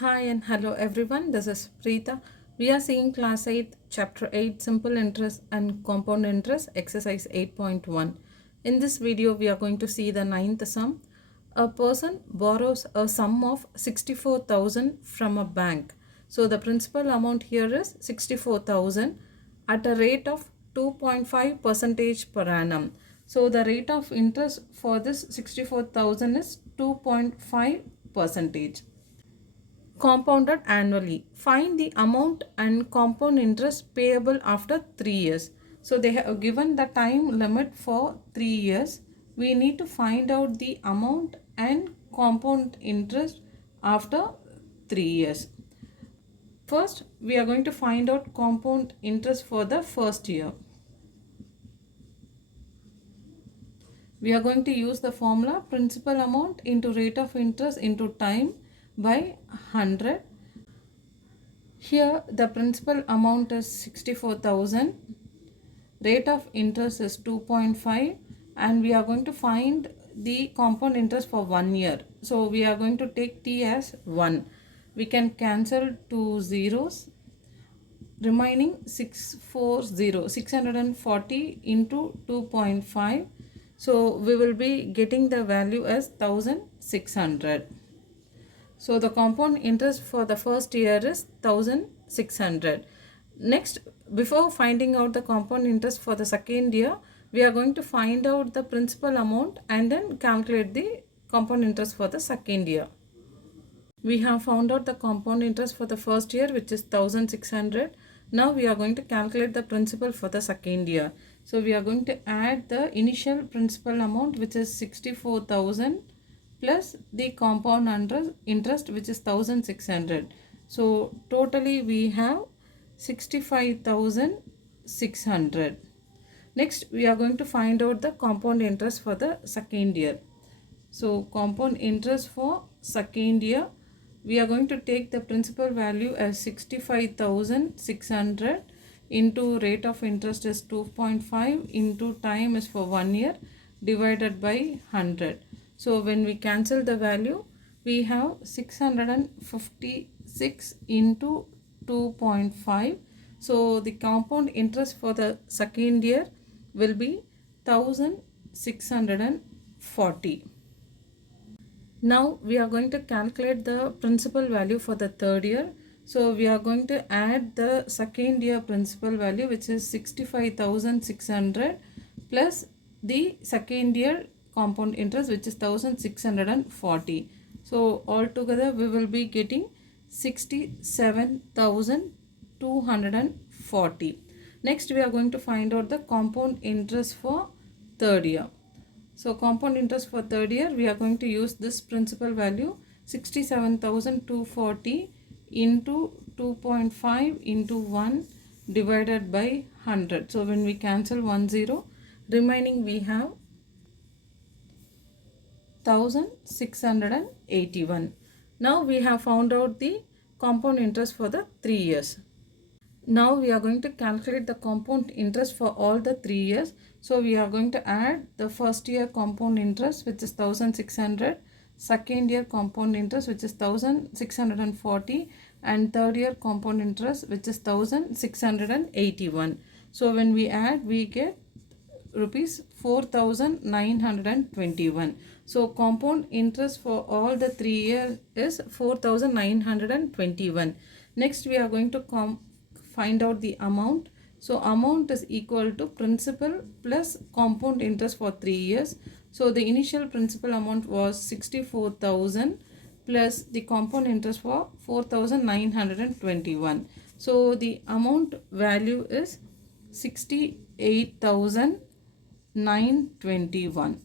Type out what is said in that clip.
Hi and hello everyone, this is Preeta. We are seeing class 8, chapter 8, simple interest and compound interest, exercise 8.1. In this video, we are going to see the ninth sum. A person borrows a sum of 64,000 from a bank. So the principal amount here is 64,000 at a rate of 2.5 percentage per annum. So the rate of interest for this 64,000 is 2.5 percentage compounded annually. Find the amount and compound interest payable after 3 years. So they have given the time limit for 3 years. We need to find out the amount and compound interest after 3 years. First, we are going to find out compound interest for the first year. We are going to use the formula principal amount into rate of interest into time by 100. Here the principal amount is 64,000, rate of interest is 2.5, and we are going to find the compound interest for 1 year. So we are going to take t as 1. We can cancel 2 zeros, remaining 640 into 2.5. So we will be getting the value as 1600. So the compound interest for the first year is 1600. Next, before finding out the compound interest for the second year, we are going to find out the principal amount and then calculate the compound interest for the second year. We have found out the compound interest for the first year, which is 1600. Now we are going to calculate the principal for the second year. So we are going to add the initial principal amount, which is 64,000, plus the compound interest, which is 1600. So totally we have 65,600. Next, we are going to find out the compound interest for the second year. So compound interest for second year, we are going to take the principal value as 65,600 into rate of interest is 2.5 into time is for 1 year divided by 100. So when we cancel the value, we have 656 into 2.5. So the compound interest for the second year will be 1640. Now we are going to calculate the principal value for the third year. So we are going to add the second year principal value, which is 65,600 plus the second year compound interest, which is 1640. So altogether we will be getting 67,240. Next, we are going to find out the compound interest for third year. So compound interest for third year, we are going to use this principal value 67,240 into 2.5 into 1 divided by 100. So when we cancel 1 0, remaining we have 1681. Now we have found out the compound interest for the 3 years. Now we are going to calculate the compound interest for all the 3 years. So we are going to add the first year compound interest, which is 1600, second year compound interest, which is 1640, and third year compound interest, which is 1681. So when we add, we get rupees 4,921. So compound interest for all the 3 years is 4,921. Next, we are going to find out the amount. So amount is equal to principal plus compound interest for 3 years. So the initial principal amount was 64,000 plus the compound interest for 4,921. So the amount value is 68,921.